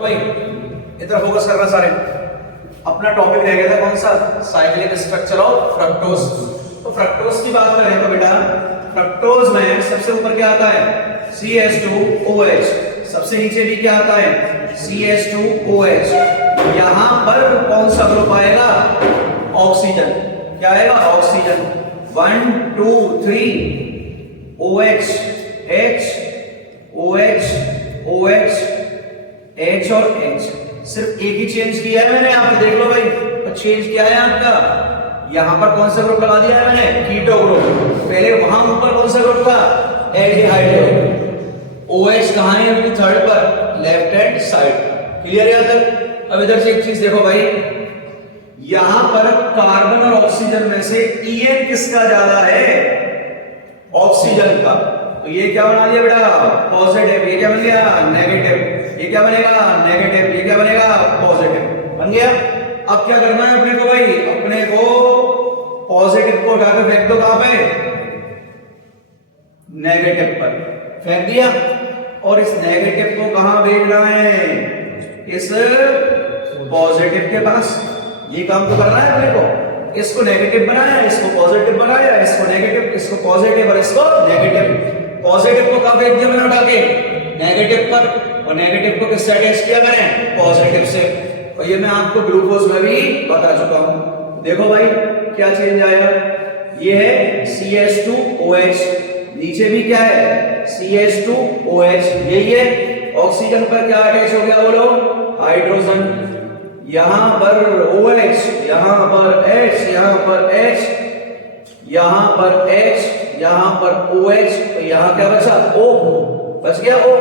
भाई इधर फोकस करना सारे। अपना टॉपिक रह गया था कौन सा, साइक्लिक स्ट्रक्चर ऑफ फ्रक्टोज। तो फ्रक्टोज की बात करें तो बेटा फ्रक्टोज में सबसे ऊपर क्या आता है CH2OH, सबसे नीचे भी क्या आता है CH2OH। यहां पर कौन सा ग्रुप आएगा, ऑक्सीजन। क्या आएगा, oxygen. 1 2 3 OH H OH OH H और H। सिर्फ एक ही चेंज किया है मैंने, यहाँ पर देख लो भाई। तो चेंज किया है आपका, यहां पर कौन सा ग्रुप लगा दिया है मैंने, कीटो ग्रुप। पहले वहां ऊपर कौन सा ग्रुप था, एल्डिहाइड। OH कहां है, अपनी थर्ड पर, लेफ्ट हैंड साइड। क्लियर है तक। अब इधर से एक चीज देखो भाई, यहां पर कार्बन और ऑक्सीजन में से EN किसका ज्यादा है, ऑक्सीजन का। तो ये क्या बना दिया बेटा, पॉजिटिव। ये क्या बन गया, नेगेटिव। ये क्या बनेगा, नेगेटिव। ये क्या बनेगा, पॉजिटिव बन गया। अब क्या करना है अपने को भाई, अपने को पॉजिटिव को उठाकर फेंक दो कहां पे, नेगेटिव पर फेंक दिया। और इस नेगेटिव को कहां भेजना है, इस पॉजिटिव के पास। ये काम तो करना है अपने को। इसको नेगेटिव बनाया, इसको पॉजिटिव बनाया, इसको नेगेटिव, इसको पॉजिटिव और इसको नेगेटिव। पॉजिटिव को कहां फेंक दिया मैंने उठा के, नेगेटिव पर। और नेगेटिव को किससे अटैच किया मैंने, पॉजिटिव से। और ये मैं आपको ग्लूकोज में भी बता चुका हूं। देखो भाई क्या चेंज आया, ये है CH2OH, नीचे भी क्या है CH2OH, यही है। ऑक्सीजन पर क्या अटैच हो गया बोलो, हाइड्रोजन। यहां पर OH, यहां पर H, यहां पर H, यहां पर H, यहां पर OH। तो यहां क्या बचा, O बच गया, O।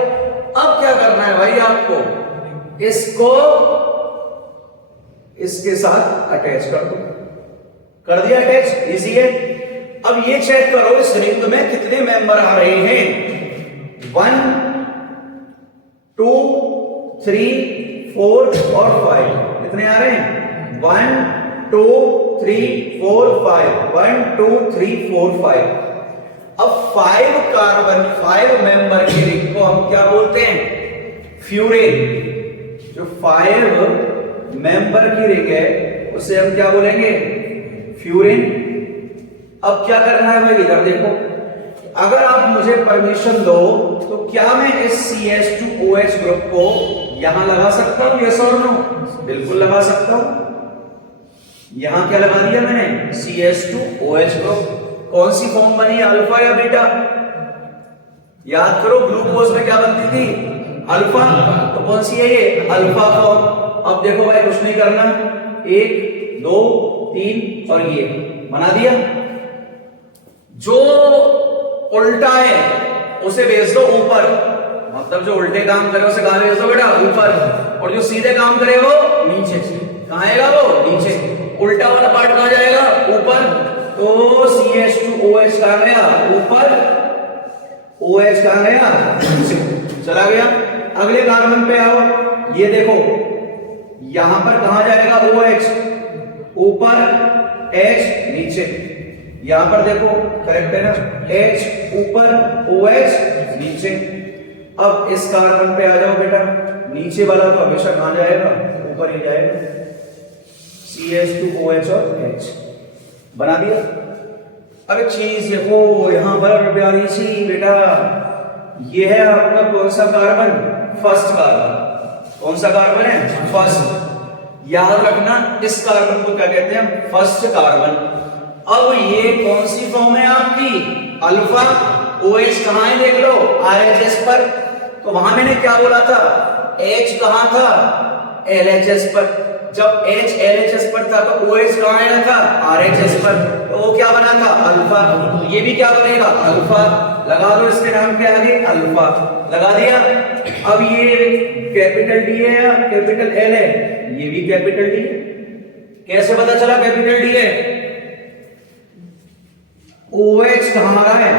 अब क्या करना है भाई आपको, इसको इसके साथ अटैच कर दो। कर दिया अटैच, इजी है। अब ये चेक करो इस रिंग में कितने मेंबर आ रहे हैं, 1 2 3 4 और 5। कितने आ रहे हैं, 1 2 3 4 5, 1 2 3 4 5। अब 5 कार्बन 5 मेंबर की रिंग को हम क्या बोलते हैं, फ्यूरेन। जो 5 मेंबर की रिंग है उसे हम क्या बोलेंगे, फ्यूरेन। अब क्या करना है भाई, इधर देखो। अगर आप मुझे परमिशन दो तो क्या मैं इस CH2OH ग्रुप को यहां लगा सकता हूं, यस और नो, बिल्कुल लगा सकता हूं। यहां क्या लगा दिया मैंने, CH2OH ग्रुप। कौन सी फॉर्म बनी है, अल्फा या बीटा, याद करो ग्लूकोज में क्या बनती थी, अल्फा। तो कौन सी है ये, अल्फा फॉर्म। अब देखो भाई कुछ नहीं करना, 1 2 3 और ये बना दिया। जो उल्टा है उसे भेज दो ऊपर, मतलब जो उल्टे काम करे उसे कहां भेज दो बेटा, ऊपर। और जो सीधे काम करे वो नीचे। कहां आएगा वो, नीचे। उल्टा वाला पार्ट कहां जाएगा, ऊपर। तो CH2OH कहां गया, ऊपर। OH कहां गया, चला गया। अगले कार्बन पे आओ, ये देखो यहां पर कहां जाएगा OH, ऊपर, H नीचे। यहां पर देखो करेक्ट है ना, H ऊपर, OH नीचे। अब इस कार्बन पे आ जाओ बेटा, नीचे वाला तो हमेशा कहां जाएगा, ऊपर ही जाएगा। CH2OH और H बना दिया। अब एक चीज देखो यहां पर प्यारी सी बेटा, ये है आपका कौन सा कार्बन, फर्स्ट कार्बन। कौन सा कार्बन है, फर्स्ट। याद रखना इस कार्बन को क्या कहते हैं, फर्स्ट कार्बन। अब ये कौन सी फॉर्म है आपकी, अल्फा। OH कहां है देख लो, RHS पर। तो वहां मैंने क्या बोला था, H कहां था, LHS पर। जब H LHS पर था तो OH कहां आया था, RHS पर। तो वो क्या बना था, अल्फा। तो ये भी क्या बनेगा, अल्फा। लगा दो इसके नाम के आगे, अल्फा लगा दिया। अब ये कैपिटल D है या कैपिटल L है, ये भी कैपिटल D है। कैसे पता चला कैपिटल D है, OH कहां आ रहा है,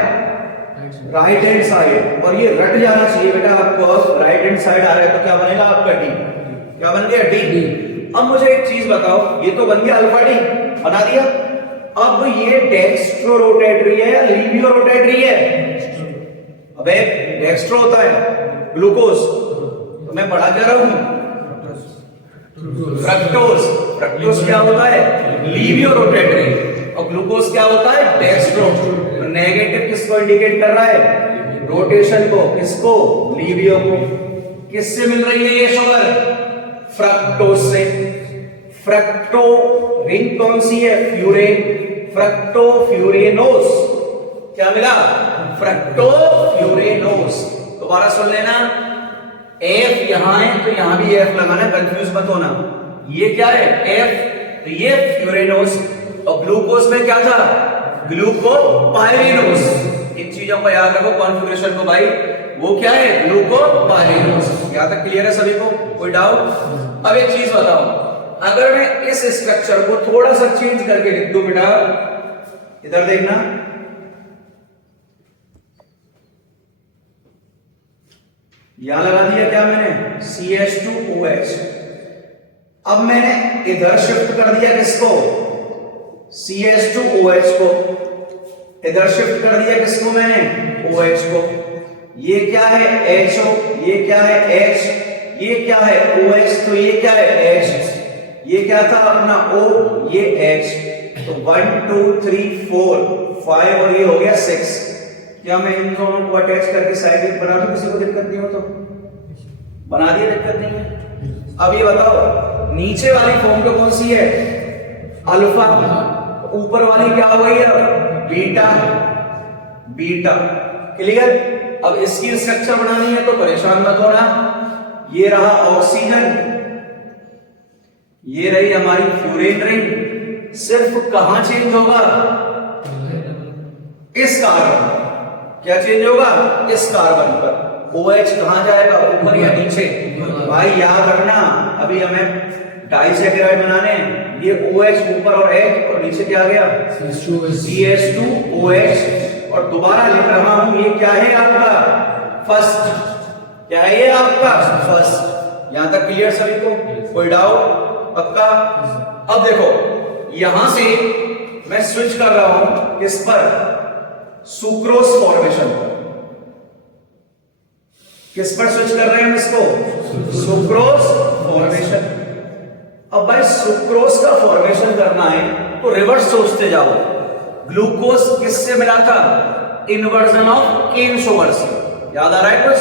राइट हैंड साइड। और ये रट जाना चाहिए बेटा आपको, राइट हैंड साइड आ रहा है तो क्या बनेगा आपका D। क्या बन गया, D। अब मुझे एक चीज बताओ, ये तो बन गया अल्फा D, बना दिया। अब ये डेक्स्ट्रो रोटेटरी है या लीवियो रोटेटरी है, अबे डेक्स्ट्रो होता है ग्लूकोज। तो मैं पढ़ा क्या रहा हूं, फ्रक्टोज। फ्रक्टोज क्या होता है? लीवियो रोटेटरी। और ग्लूकोज क्या होता है? डेक्स्ट्रो। तो नेगेटिव किसको इंडिकेट कर रहा है? रोटेशन को। किसको? लीवियो को। किससे मिल रही है ये शुगर? फ्रक्टोज से। फ्रक्टो रिंग कौन सी है? फ्यूरेन। फ्रक्टोफ्यूरेनोस। क्या मिला? फ्रक्टोफ्यूरेनोस। दोबारा सुन लेना, एफ यहां है तो यहां भी एफ लगाना, कंफ्यूज मत होना। ये क्या है? एफ। तो ये फ्यूरेनोस। और ग्लूकोज में क्या था? ग्लूकोपाइरिनोस। इन चीजों को याद रखो, कॉन्फ़िगरेशन को भाई। वो क्या है? ग्लूकोपाइरिनोस। यहां तक क्लियर है सभी को? कोई डाउट? अब एक चीज बताओ, अगर मैं इस स्ट्रक्चर को थोड़ा सा चेंज करके लिख दूं बेटा, इधर देखना, यहां लगा दिया क्या मैंने? CH2OH। अब मैंने इधर शिफ्ट कर दिया किसको? CH2OH को। इधर शिफ्ट कर दिया किसको मैंने? OH को। ये क्या है? HO। ये क्या है? H। ये क्या है? OH। तो ये क्या है? H। ये क्या था अपना O, ये H। तो 1 2 3 4 5 और ये हो गया 6। क्या मैं इन दोनों को अटैच करके साइक्लिक बना दूं? किसी को दिक्कत नहीं हो तो बना दिया, दिक्कत नहीं है। अब ये बताओ, नीचे वाली फॉर्म पे कौन सी है? अल्फा। ऊपर वाली क्या हो गई है? बीटा। बीटा। क्लियर? अब इसकी स्ट्रक्चर बनानी है तो परेशान मत होना। ये रहा ऑक्सीजन, ये रही हमारी फ्यूरेन रिंग। सिर्फ कहां चेंज होगा? इस कार्बन। क्या चेंज होगा? इस कार्बन पर। OH कहां जाएगा? ऊपर या नीचे? भाई याद रखना, अभी हमें डाइसैकेराइड बनाने हैं। ये OH ऊपर और H, और नीचे क्या आ गया? CH2OH। और दोबारा लिख रहा हूं, ये क्या है आपका? फर्स्ट। क्या है ये आपका? फर्स्ट। यहां तक क्लियर सभी को? कोई डाउट? पक्का? अब देखो, यहां से मैं स्विच कर रहा हूं किस पर? सुक्रोज फॉर्मेशन पर। किस पर स्विच कर रहे हैं हम इसको? Sucrose formation. अब भाई सुक्रोज का फॉर्मेशन करना है तो रिवर्स सोचते जाओ। ग्लूकोज किससे मिला था? इन्वर्जन ऑफ केन शुगर से। याद आ रहा है कुछ?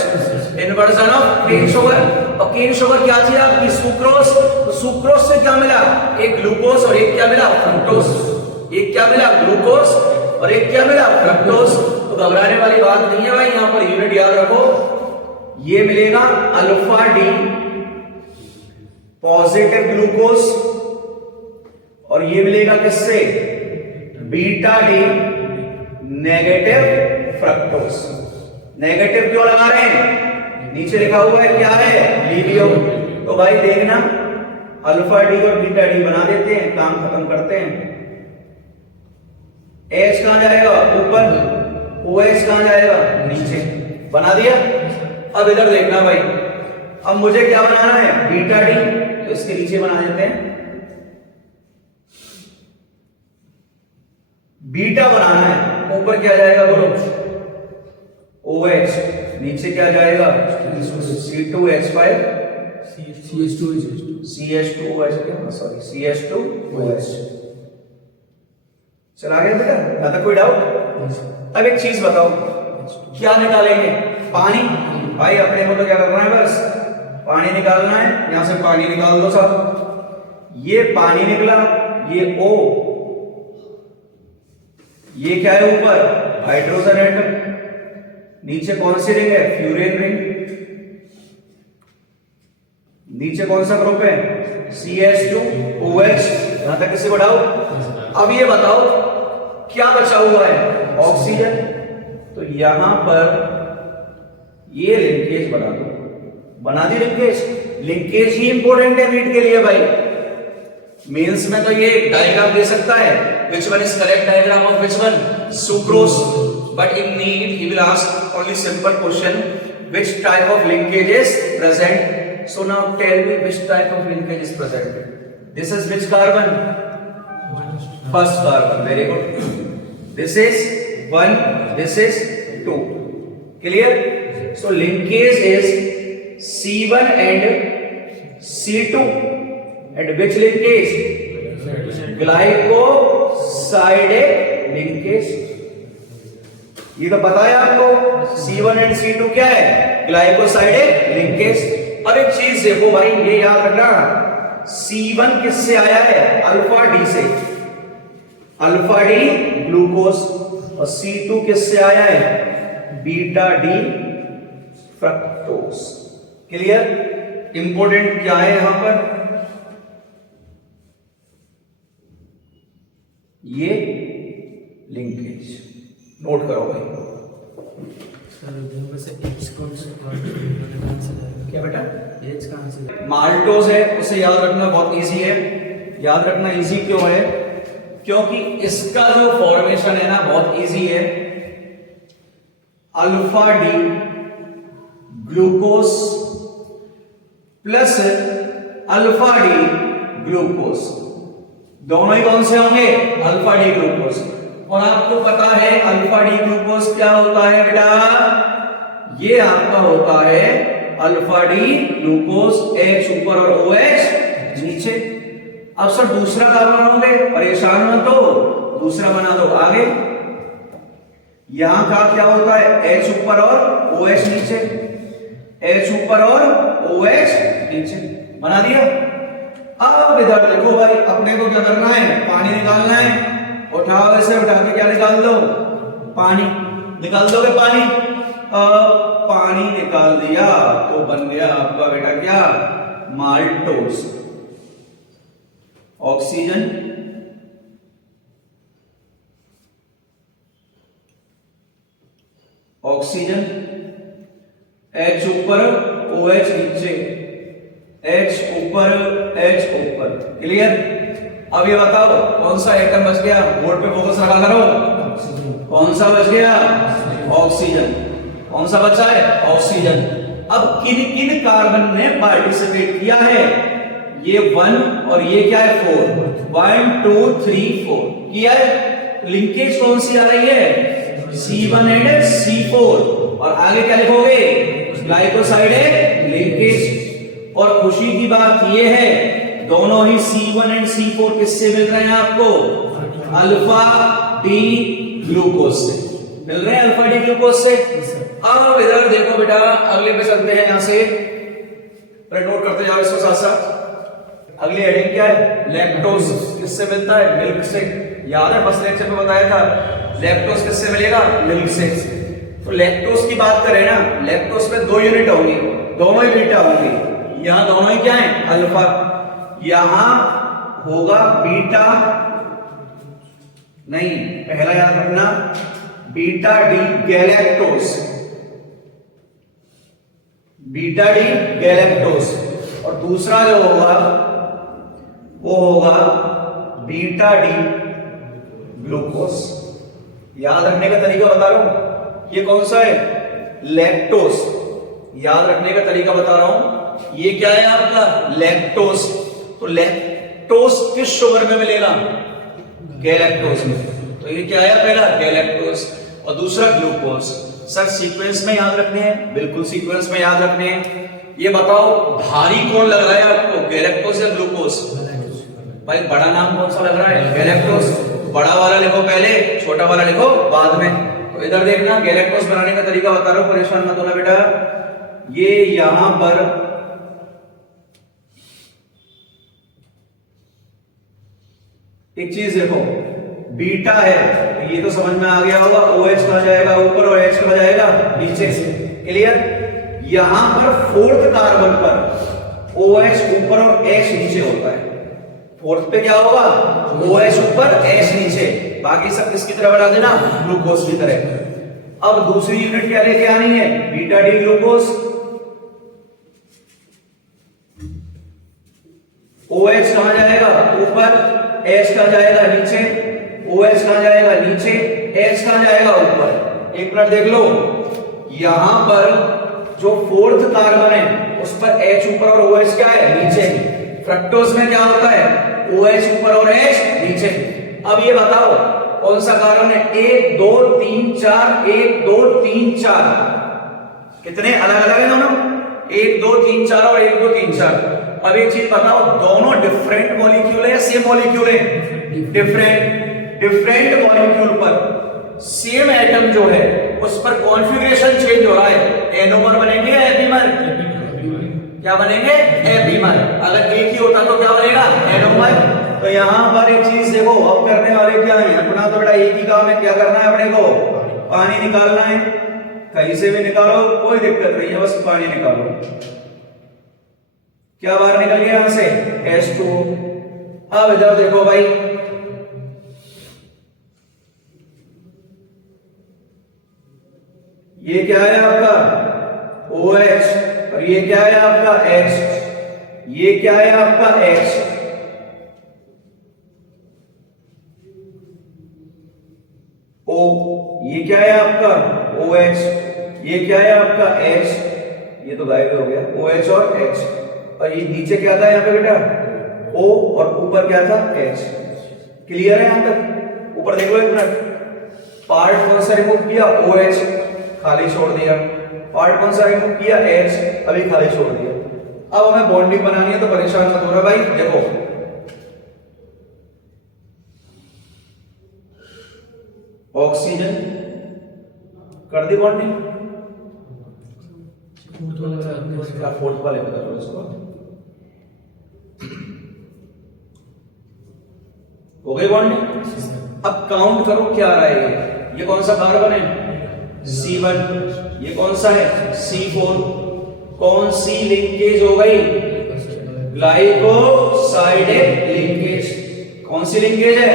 Inversion of cane sugar. और केन शुगर क्या थी आपकी? सुक्रोज। तो सुक्रोज से क्या मिला? एक ग्लूकोज और एक क्या मिला? फ्रक्टोज। एक क्या मिला? ग्लूकोज और एक क्या मिला? फ्रक्टोज। तो घबराने वाली बात नहीं है भाई, यहां पर यूनिट याद रखो। ये मिलेगा अल्फा डी पॉजिटिव ग्लूकोज, और ये मिलेगा किससे? Beta D negative fructose. Negative क्यों लगा रहे हैं? नीचे लिखा हुआ है क्या है? लीवियो। तो भाई देखना, अल्फा डी और बीटा डी बना देते हैं, काम खत्म करते हैं। H कहां जाएगा? ऊपर। OH कहां जाएगा? नीचे। बना दिया? अब इधर देखना भाई, अब मुझे क्या बनाना है? Beta D. तो इसके नीचे बना देते हैं, बीटा बनाना है। ऊपर क्या जाएगा बोलो? OH। नीचे क्या जाएगा? C2H5 CH2OH। Sorry, CH2OH। चला गया बेटा? यहां तक कोई डाउट? अब एक चीज बताओ, क्या निकालेंगे? पानी। भाई अपने को तो क्या करना है? बस पानी निकालना है। यहां से पानी निकाल दो साहब। ये पानी निकला, ये O। ये क्या है ऊपर? Hydrogen atom. नीचे कौन सी रिंग है? Furan ring. नीचे कौन सा ग्रुप है? CH2OH। यहां तक किसी को डाउट? अब ये बताओ, क्या बचा हुआ है? ऑक्सीजन। तो यहां पर ये लिंकेज बना दो। बना दी लिंकेज? लिंकेज ही इंपॉर्टेंट है मीट के लिए भाई। मेंस में तो ये डायग्राम दे सकता है, which one is correct diagram of which one? Sucrose. But in NEET he will ask only simple question, which type of linkage is present? So now tell me which type of linkage is present. This is which carbon? First carbon. Very good. This is 1, this is 2. Clear? So linkage is C1 and C2. Eight which linkage, glycosidic linkage. ये तो पता है आपको, C1 and C2 क्या है, glycosidic linkage. अब एक चीज देखो भाई, ये याद रखना, C1 किससे आया है, अल्फा डी से, अल्फा डी ग्लूकोज, और C2 किससे आया है, beta D fructose. Clear? Important क्या है यहां पर, ये लिंकेज नोट करो भाई। क्या बेटा, एच कहां से, माल्टोज है, उसे याद रखना बहुत इजी है। याद रखना इजी क्यों है, क्योंकि इसका जो फॉर्मेशन है ना बहुत इजी है। Alpha D glucose plus alpha D glucose, दोनों ही कौन से होंगे, अल्फा डी ग्लूकोज। और आपको पता है अल्फा डी ग्लूकोज क्या होता है बेटा, ये आपका होता है अल्फा डी ग्लूकोज, H ऊपर और OH नीचे। अब सर दूसरा कार्बन होंगे, परेशान मत हो, दूसरा बना दो आगे। यहां का क्या होता है, H ऊपर और OH नीचे, H ऊपर और OH नीचे, बना दिया। अब इधर देखो भाई, अपने को क्या करना है, पानी निकालना है। उठाओ ऐसे, उठा के क्या निकाल दो, पानी निकाल दोगे, पानी पानी निकाल दिया तो बन गया आपका बेटा क्या, माल्टोज। ऑक्सीजन ऑक्सीजन H ऊपर OH नीचे, H ऊपर H ऊपर। क्लियर? अब ये बताओ कौन सा एटम बच गया, बोर्ड पे फोकस रखा करो, कौन सा बच गया, ऑक्सीजन। कौन सा बचा है, ऑक्सीजन। अब किन किन कार्बन ने पार्टिसिपेट किया है, ये 1 और ये क्या है 4, 1 2 3 4 किया है। लिंकेज कौन सी आ रही है, C1 एंड C4, और आगे क्या लिखोगे, ग्लाइकोसाइडिक लिंकेज। और खुशी की बात ये है, दोनों ही C1 एंड C4 किससे मिल रहे हैं आपको, अल्फा डी ग्लूकोज से मिल रहे हैं, अल्फा डी ग्लूकोज से। अब इधर देखो बेटा, अगले पे चलते हैं, यहां से नोट करते जाओ इसको साथ साथ। अगली हेडिंग क्या है, लैक्टोज किससे मिलता है, मिल्क से। याद है फर्स्ट लेक्चर में बताया था, लैक्टोज किससे मिलेगा, मिल्क से। तो लैक्टोज की बात करें ना, लैक्टोज में 2 यूनिट होंगी, दोनों ही बीटा होंगी। यहां दोनों ही क्या है, अल्फा। यहां होगा बीटा, नहीं पहला याद रखना, beta D galactose, beta D galactose. और दूसरा जो होगा वो होगा बीटा डी ग्लूकोज। याद रखने का तरीका बता रहा हूं, ये कौन सा है, लैक्टोज। याद रखने का तरीका बता रहा हूं, ये क्या है आपका, लैक्टोज। तो लैक्टोज किस शुगर में मिलेगा, गैलेक्टोज में। तो ये क्या है, पहला गैलेक्टोज और दूसरा ग्लूकोज। सर सीक्वेंस में याद रखने हैं, बिल्कुल सीक्वेंस में याद रखने हैं। ये बताओ भारी कौन लग रहा है आपको, गैलेक्टोज या ग्लूकोज, भाई बड़ा नाम कौन सा लग रहा है, गैलेक्टोज। बड़ा वाला लिखो पहले, छोटा वाला लिखो बाद में। तो इधर देखना, गैलेक्टोज बनाने का तरीका बता रहा हूं, परेशान मत होना बेटा। ये यहां पर एक चीज देखो, बीटा है, ये तो समझ में आ गया होगा, OH कहां जाएगा ऊपर और H कहां जाएगा नीचे से। क्लियर? यहां पर 4th कार्बन पर OH ऊपर और H नीचे होता है। 4th पे क्या होगा, OH ऊपर H नीचे, बाकी सब किसकी तरह बना देना, ग्लूकोज की तरह। अब दूसरी यूनिट क्या लेके आनी है, बीटा डी ग्लूकोज। OH कहां जाएगा ऊपर, H कहां जाएगा नीचे, OH कहां जाएगा नीचे, H कहां जाएगा ऊपर। एक मिनट देख लो, यहां पर जो 4th कार्बन है उस पर H ऊपर और OH क्या है, नीचे। फ्रक्टोज में क्या होता है, OH ऊपर और H नीचे। अब ये बताओ कौन सा कार्बन है, 1 2 3 4, 1 2 3 4, कितने अलग अलग है दोनों, 1 2 3 4 और 1 2 3 4। अब एक चीज बताओ, दोनों डिफरेंट मॉलिक्यूल है या सेम मॉलिक्यूल है? डिफरेंट मॉलिक्यूल पर सेम एटम जो है उस पर कॉन्फ़िगरेशन चेंज हो रहा है, एनोमर बनेंगे या एपीमर? क्या बनेंगे? एपीमर। अगर एक ही होता तो क्या बनेगा? एनोमर। तो यहां पर एक चीज देखो, अब करने वाले क्या है, अपना तो बेटा एक ही काम है, क्या करना है अपने को? पानी निकालना है। कहीं से भी निकालो, कोई दिक्कत नहीं है, बस पानी निकालो। क्या बाहर निकल गया यहां से? H2। अब इधर देखो भाई, ये क्या है आपका? OH, और ये क्या है आपका? H। ये क्या है आपका? H। O, ये क्या है आपका? OH। ये क्या है आपका? H। ये तो गायब हो गया, OH और H। और ये नीचे क्या था यहाँ पे बेटा? O, और ऊपर क्या था? H। क्लियर है यहां तक? ऊपर देख लो एक मिनट। पार्ट कौन सा रिमूव किया? OH, खाली छोड़ दिया। पार्ट कौन सा रिमूव किया? H, अभी खाली छोड़ दिया। अब हमें बॉन्डिंग बनानी है, तो परेशान मत होना भाई। देखो ऑक्सीजन कर दी बॉन्डिंग, क्या फोर्थ वाले बता दो इसको। हो गई बॉन्डिंग। अब काउंट करो क्या आ रहा है। ये कौन सा कार्बन है? C1। ये कौन सा है? C4। कौन सी लिंकेज हो गई? Glycosidic linkage. कौन सी लिंकेज है?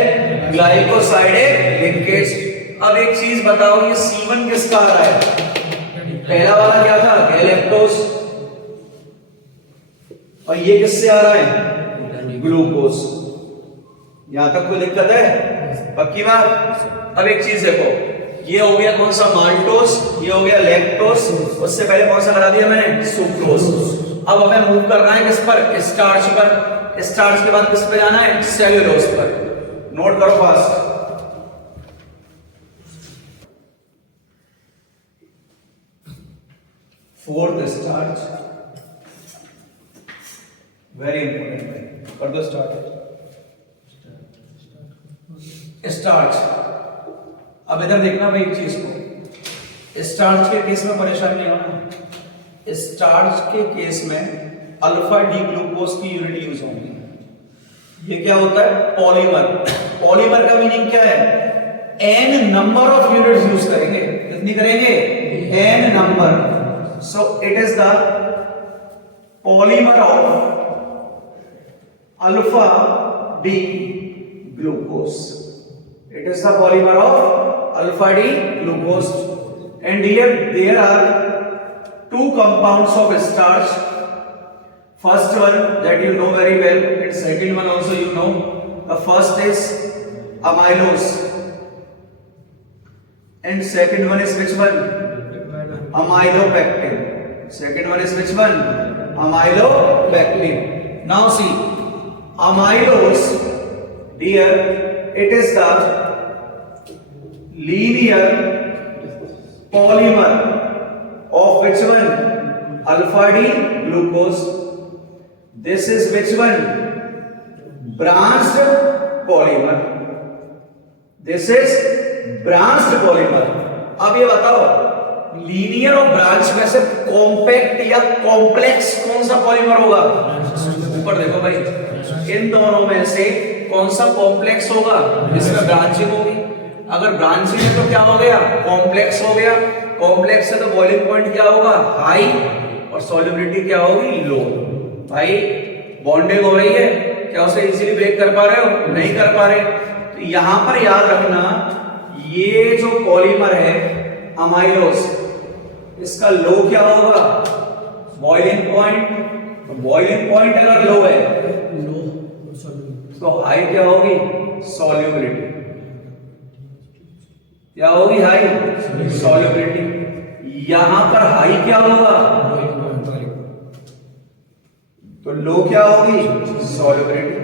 Glycosidic linkage. अब एक चीज बताओ, ये C1 किसका आ रहा है? पहला वाला क्या था? गैलेक्टोज। और ये किससे आ रहा है? ग्लूकोज। यहां तक कोई दिक्कत है? पक्की बात। अब एक चीज देखो, ये हो गया कौन सा? माल्टोस। ये हो गया लैक्टोस। उससे पहले कौन सा करा दिया मैंने? सुक्रोज। अब हमें मूव करना है किस पर? स्टार्च पर। स्टार्च के बाद किस पे जाना है? सेल्यूलोज पर। नोट करो fast. Fourth starch, very important. कर दो स्टार्ट। स्टार्च। अब इधर देखना भाई एक चीज को, स्टार्च के केस में परेशान नहीं होना। स्टार्च के केस में अल्फा डी ग्लूकोज की यूनिट यूज होंगी। ये क्या होता है? पॉलीमर। पॉलीमर का मीनिंग क्या है? N number of units use करेंगे। कितनी करेंगे? N number. So it is the polymer of alpha D glucose. It is the polymer of alpha D glucose. And here there are two compounds of starch. First one that you know very well, and second one also you know. The first is amylose, and second one is which one? Amylopectin. Second one is which one? Amylopectin. Now see, amylose, dear, it is the linear polymer of which one? Alpha D glucose. This is which one? Branched polymer. This is branched polymer. अब ये बताओ, linear और branch में से compact या complex कौन सा polymer होगा? ऊपर देखो भाई, इन दोनों में से कौन सा कॉम्प्लेक्स होगा? इसमें ब्रांचिंग होगी। अगर ब्रांचिंग है तो क्या हो गया? कॉम्प्लेक्स हो गया। कॉम्प्लेक्स है तो बॉइलिंग पॉइंट क्या होगा? हाई, और सॉल्युबिलिटी क्या होगी? लो। भाई बॉन्डिंग हो रही है, क्या उसे इजीली ब्रेक कर पा रहे हो? नहीं कर पा रहे। तो यहां पर याद रखना, ये जो पॉलीमर है अमाइलोज, इसका लो क्या होगा? Boiling point. तो बॉइलिंग पॉइंट अगर लो है तो हाई क्या होगी? सॉल्युबिलिटी। क्या होगी? High solubility. यहां पर हाई क्या होगा? तो लो क्या होगी? सॉल्युबिलिटी।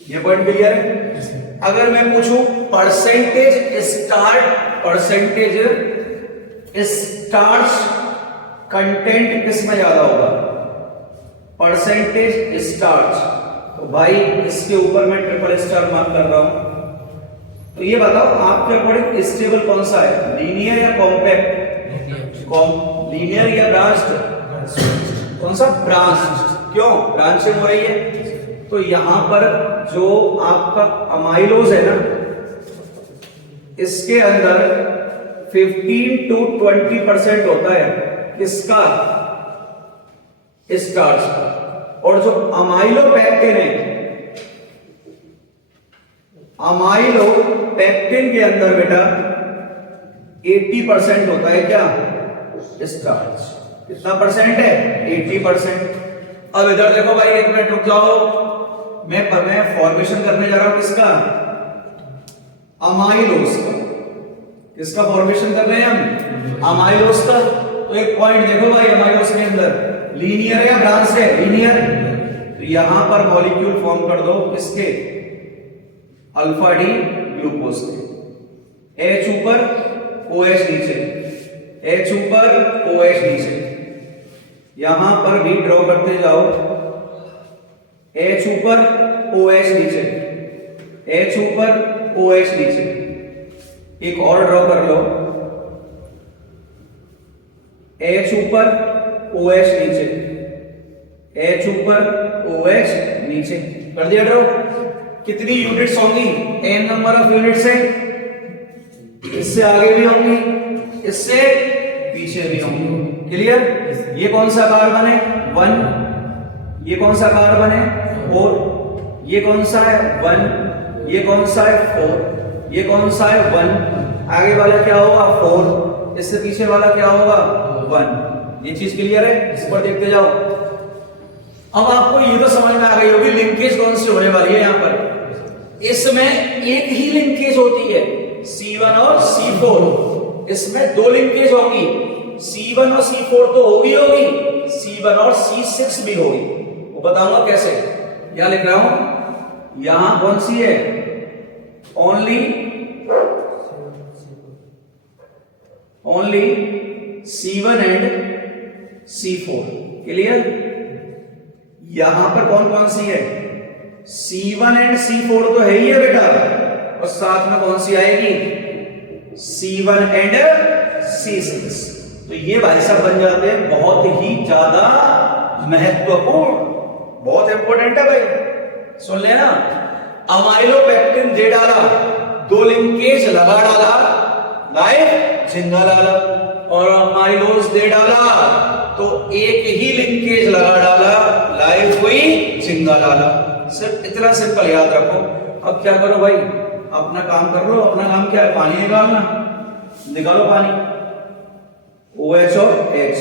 ये पॉइंट क्लियर है? अगर मैं पूछूं परसेंटेज स्टार्च कंटेंट किस में ज्यादा होगा? परसेंटेज स्टार्च, तो भाई इसके ऊपर मैं ट्रिपल स्टार मार्क कर रहा हूं। तो ये बताओ आपके अकॉर्डिंग स्टेबल कौन सा है, लीनियर या कॉम्पैक्ट? लीनियर या ब्रांच्ड? कौन सा? ब्रांच्ड। क्यों? ब्रांचिंग हो रही है। तो यहां पर जो आपका अमाइलोज है ना, इसके अंदर 15 to 20% होता है किसका? स्टार्च का। और जो अमाइलोपेक्टिन है, अमाइलोपेक्टिन के अंदर बेटा 80% होता है क्या? स्टार्च। कितना परसेंट है? 80%। अब इधर देखो भाई, एक मिनट रुक जाओ, मैं फॉर्मेशन करने जा रहा हूं किसका? अमाइलोज का। किसका फॉर्मेशन कर रहे हैं हम? अमाइलोज का। तो एक पॉइंट देखो भाई, अमाइलोज के अंदर लीनियर या ब्रांच है? लीनियर। तो यहां पर मॉलिक्यूल फॉर्म कर दो किसके? अल्फा डी ग्लूकोज के। H ऊपर OH नीचे, H ऊपर OH नीचे। यहां पर भी ड्रॉ करते जाओ, H ऊपर OH नीचे, H ऊपर OH नीचे। एक और ड्रॉ कर लो, H ऊपर OH नीचे, H ऊपर OH नीचे। कर दिया ड्रॉ। कितनी यूनिट्स होंगी? n नंबर ऑफ यूनिट्स है। इससे आगे भी होंगी, इससे पीछे भी होंगी। क्लियर? ये कौन सा कार्बन है? 1। ये कौन सा कार्बन है? 4। ये कौन सा है? 1। ये कौन सा है? 4। ये कौन सा है? 1। आगे वाला क्या होगा? 4। इससे पीछे वाला क्या होगा? 1। ये चीज क्लियर है? इस पर देखते जाओ। अब आपको ये तो समझ में आ गई होगी लिंकेज कौन सी होने वाली है। यहां पर इसमें एक ही लिंकेज होती है, C1 और C4। इसमें दो लिंकेज होगी, C1 और C4 तो होगी, C1 और C6 भी होगी। वो बताऊंगा कैसे। क्या लिख रहा हूं? यहां कौन सी है? Only C1 and C4। Clear? यहां पर कौन कौन सी है? C1 एंड C4 तो है ही है बेटा, और साथ में कौन सी आएगी? C1 and C6। तो ये भाई साहब बन जाते हैं बहुत ही ज्यादा महत्वपूर्ण, बहुत इंपॉर्टेंट है भाई, सुन लेना। अमाइलोपेक्टिन दे डाला, दो लिंकेज लगा डाला, लाइफ झिंगा डाला। और अमाइलोज दे डाला तो एक ही लिंकेज लगा डाला, लाइफ हुई झिंगा डाला। सिर्फ इतना सिंपल याद रखो। अब क्या करो भाई, अपना काम कर लो। अपना काम क्या है? पानी निकालना। निकालो पानी। OH और H।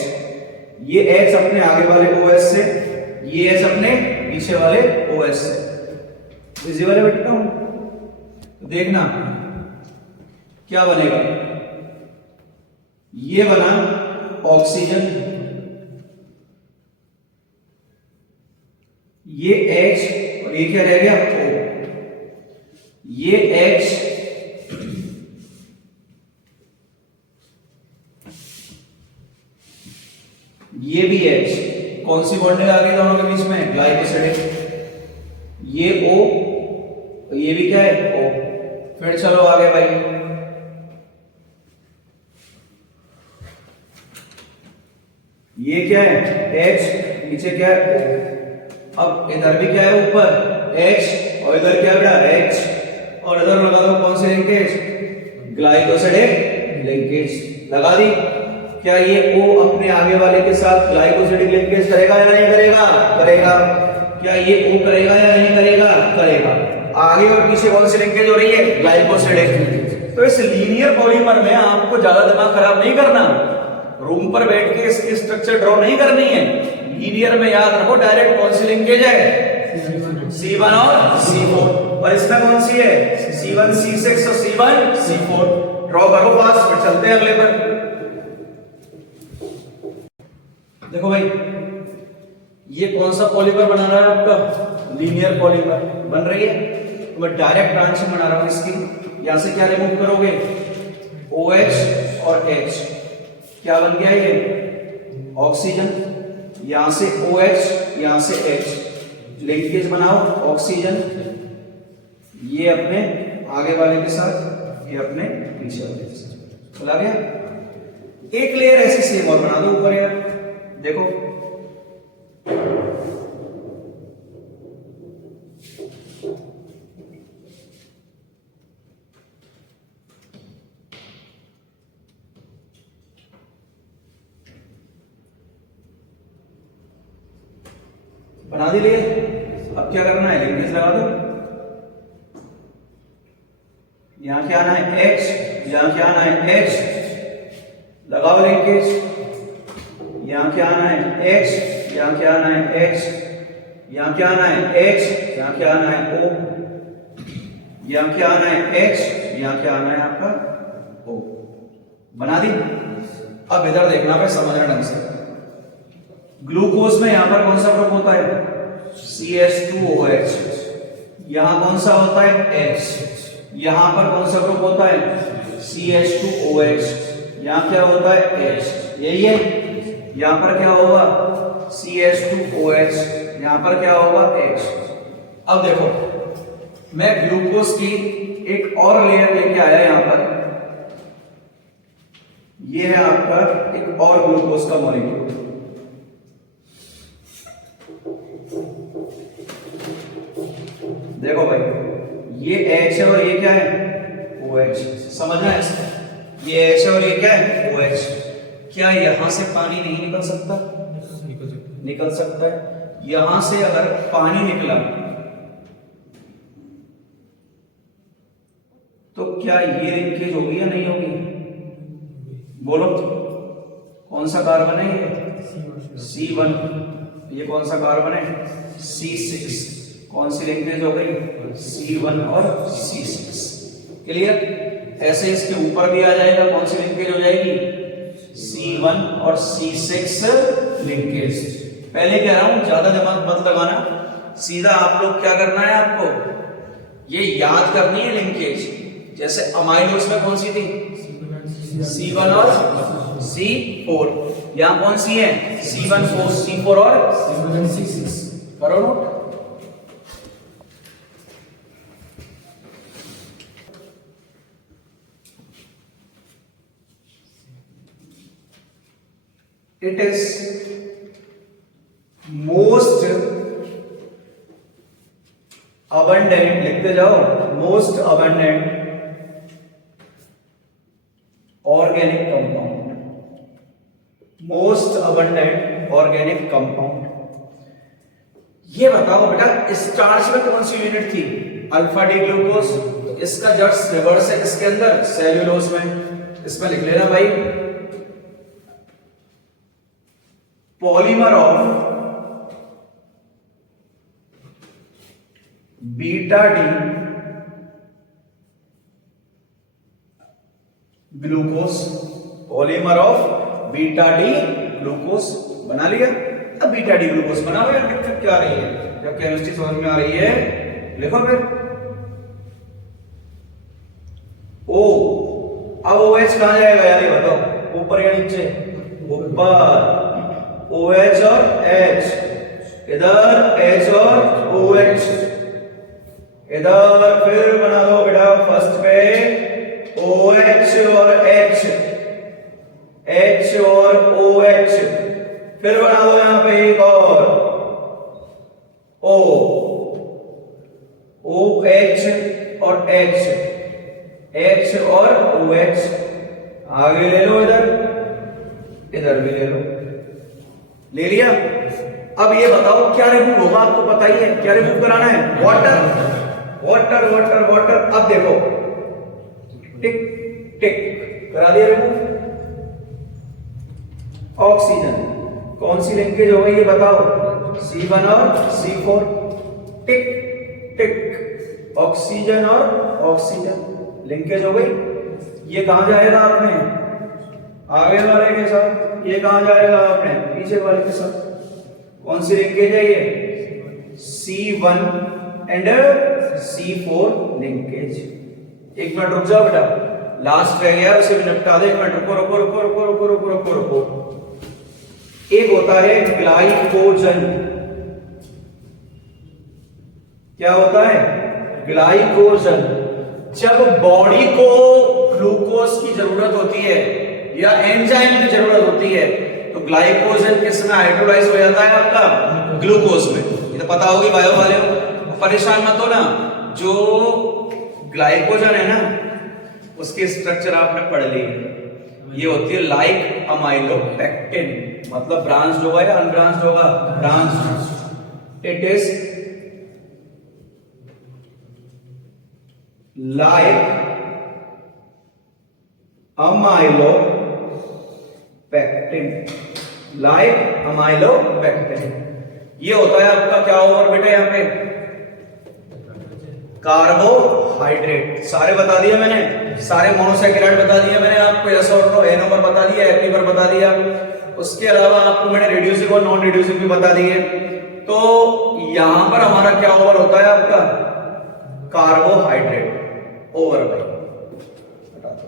ये H अपने आगे वाले OH से, ये H अपने पीछे वाले OH से। इजी वाले बेटा हूं, देखना क्या बनेगा। ये बना ऑक्सीजन, ये H और ये क्या रह गया? O। ये H, ये भी H। कौन सी बॉन्डिंग आ गई दोनों के बीच में? ग्लाइकोसिडिक। ये O, ये भी क्या है? O। फिर चलो आगे भाई, ये क्या है? H। नीचे क्या है? O। अब इधर भी क्या है? ऊपर H, और इधर क्या बेटा? H। और इधर लगा दो कौन से लिंकेज? ग्लाइकोसिडिक लिंकेज लगा दी। क्या ये O अपने आगे वाले के साथ ग्लाइकोसिडिक लिंकेज करेगा या नहीं करेगा? करेगा। क्या ये O करेगा या नहीं करेगा? करेगा। आगे और पीछे कौन सी लिंकेज हो रही है? ग्लाइकोसिडिक। तो इस लीनियर पॉलीमर में आपको ज्यादा दिमाग खराब नहीं करना, रूम पर बैठ के इसकी स्ट्रक्चर ड्रॉ नहीं करनी है। लीनियर में याद रखो डायरेक्ट कौन सी लिंकेज है? C1 और C4। और इसमें कौन सी है? C1 C6 और C1 C4। ड्रॉ करो पास, फिर चलते हैं अगले पर। देखो भाई, ये कौन सा पॉलीमर बना रहा है आपका? लीनियर पॉलीमर बन रही है। तो मैं डायरेक्ट ब्रांचिंग बना रहा हूं इसकी। यहां से क्या रिमूव करोगे? OH और H। क्या बन गया? ये ऑक्सीजन। यहां से OH, यहां से H, लिंकेज बनाओ ऑक्सीजन, ये अपने आगे वाले के साथ, ये अपने पीछे वाले के साथ, बोला गया। एक लेयर ऐसी सेम और बना दो ऊपर यार, देखो बना दी लेयर। अब क्या करना है, लिंकेज लगा दो। यहां क्या आना है H, यहां क्या आना है H, लगाओ लिंकेज। यहां क्या आना है H, यहां क्या आना है H, यहां क्या आना है H, यहां क्या आना है O, यहां क्या आना है H, यहां क्या आना है आपका O। बना दी। अब इधर देखना पे समझना ढंग से। ग्लूकोज में यहां पर कौन सा ग्रुप होता है, CH2OH, यहां कौन सा होता है H, यहां पर कौन सा ग्रुप होता है CH2OH, यहां क्या होता है H, यही है। यहां पर क्या होगा CH2OH, यहां पर क्या होगा H। अब देखो मैं ग्लूकोज की एक और लेयर लेके आया यहां पर, ये है आपका एक और ग्लूकोज का मॉलिक्यूल। देखो भाई ये H है और ये क्या है OH, समझना है इसका। ये H है और ये क्या है OH। क्या यहां से पानी नहीं निकल सकता, निकल सकता है। यहां से अगर पानी निकला तो क्या ये लिंकेज होगी या नहीं होगी, बोलो। कौन सा कार्बन है ये C1, ये कौन सा कार्बन है C6, कौन सी लिंकेज हो गई C1 और C6। क्लियर। ऐसे इसके ऊपर भी आ जाएगा, कौन सी लिंकेज हो जाएगी C1 और C6 लिंकेज। पहले कह रहा हूं ज्यादा दिमाग मत लगाना, सीधा आप लोग क्या करना है, आपको ये याद करनी है लिंकेज। जैसे अमाइलोज में कौन सी थी C1 और C4, यहां कौन सी है C1 C4 और C6। करो note. It is most abundant, लिखते जाओ, most abundant organic compound, most abundant organic compound। ये बताओ बेटा स्टार्च में कौन सी यूनिट थी, अल्फा डी ग्लूकोज, तो इसका जस्ट रिवर्स है इसके अंदर सेल्यूलोज में। इसमें लिख लेना भाई polymer of beta D glucose, polymer of beta D glucose. बना लिया। अब बीटा डी ग्लूकोज बना हुआ, दिक्कत क्या आ रही है, जब केमिस्ट्री समझ में आ रही है लिखो फिर ओ। अब OH कहां जाएगा यार ये बताओ, ऊपर या नीचे, ऊपर OH और H, इधर H और OH, इधर फिर बना दो बेटा फर्स्ट पे OH और H, H और OH, फिर बना दो यहां पे एक और O, OH और H, H और OH। आगे ले लो, इधर इधर भी ले लो, ले लिया। अब ये बताओ क्या रिमूव होगा, आपको पता ही है क्या रिमूव कराना है, वाटर वाटर वाटर वाटर। अब देखो टिक टिक करा दिया रिमूव। ऑक्सीजन कौन सी लिंकेज हो गई ये बताओ, C1 और C4, टिक टिक। ऑक्सीजन और ऑक्सीजन लिंकेज हो गई। ये कहां जाएगा आपने, आगे वाले के साथ, ये कहां जाएगा आपने पीछे वाले के साथ। कौन सी लिंकेज है ये, C1 एंड C4 लिंकेज। एक मिनट रुक जाओ बेटा, लास्ट रह गया उसे भी निपटा दे। एक मिनट रुको रुको रुको रुको रुको रुको रुको रुको। एक होता है ग्लाइकोजन। क्या होता है? ग्लाइकोजन। जब बॉडी को ग्लूकोज की जरूरत होती है या एंजाइम की जरूरत होती है तो ग्लाइकोजन किस में हाइड्रोलाइज हो जाता है? आपका ग्लूकोज में। ये तो पता होगी बायो वाले हो, परेशान मत हो ना। जो ग्लाइकोजन है ना उसकी स्ट्रक्चर आपने पढ़ ली है, ये होती है लाइक अमाइलोपेक्टिन, मतलब ब्रांच होगा या अनब्रांच होगा? Branch. It is like amylopectin, like amylopectin. ये होता है आपका क्या ओवर बेटा? यहां पे कार्बोहाइड्रेट। सारे बता दिया मैंने, सारे मोनोसैकेराइड बता दिया मैंने आपको, एस और नो, एनो पर बता दिया, एपी पर बता दिया। उसके अलावा आपको मैंने रिड्यूसिंग और नॉन रिड्यूसिंग भी बता दिए। तो यहां पर हमारा क्या ओवर होता है? आपका कार्बोहाइड्रेट ओवर भाई। हटा दो।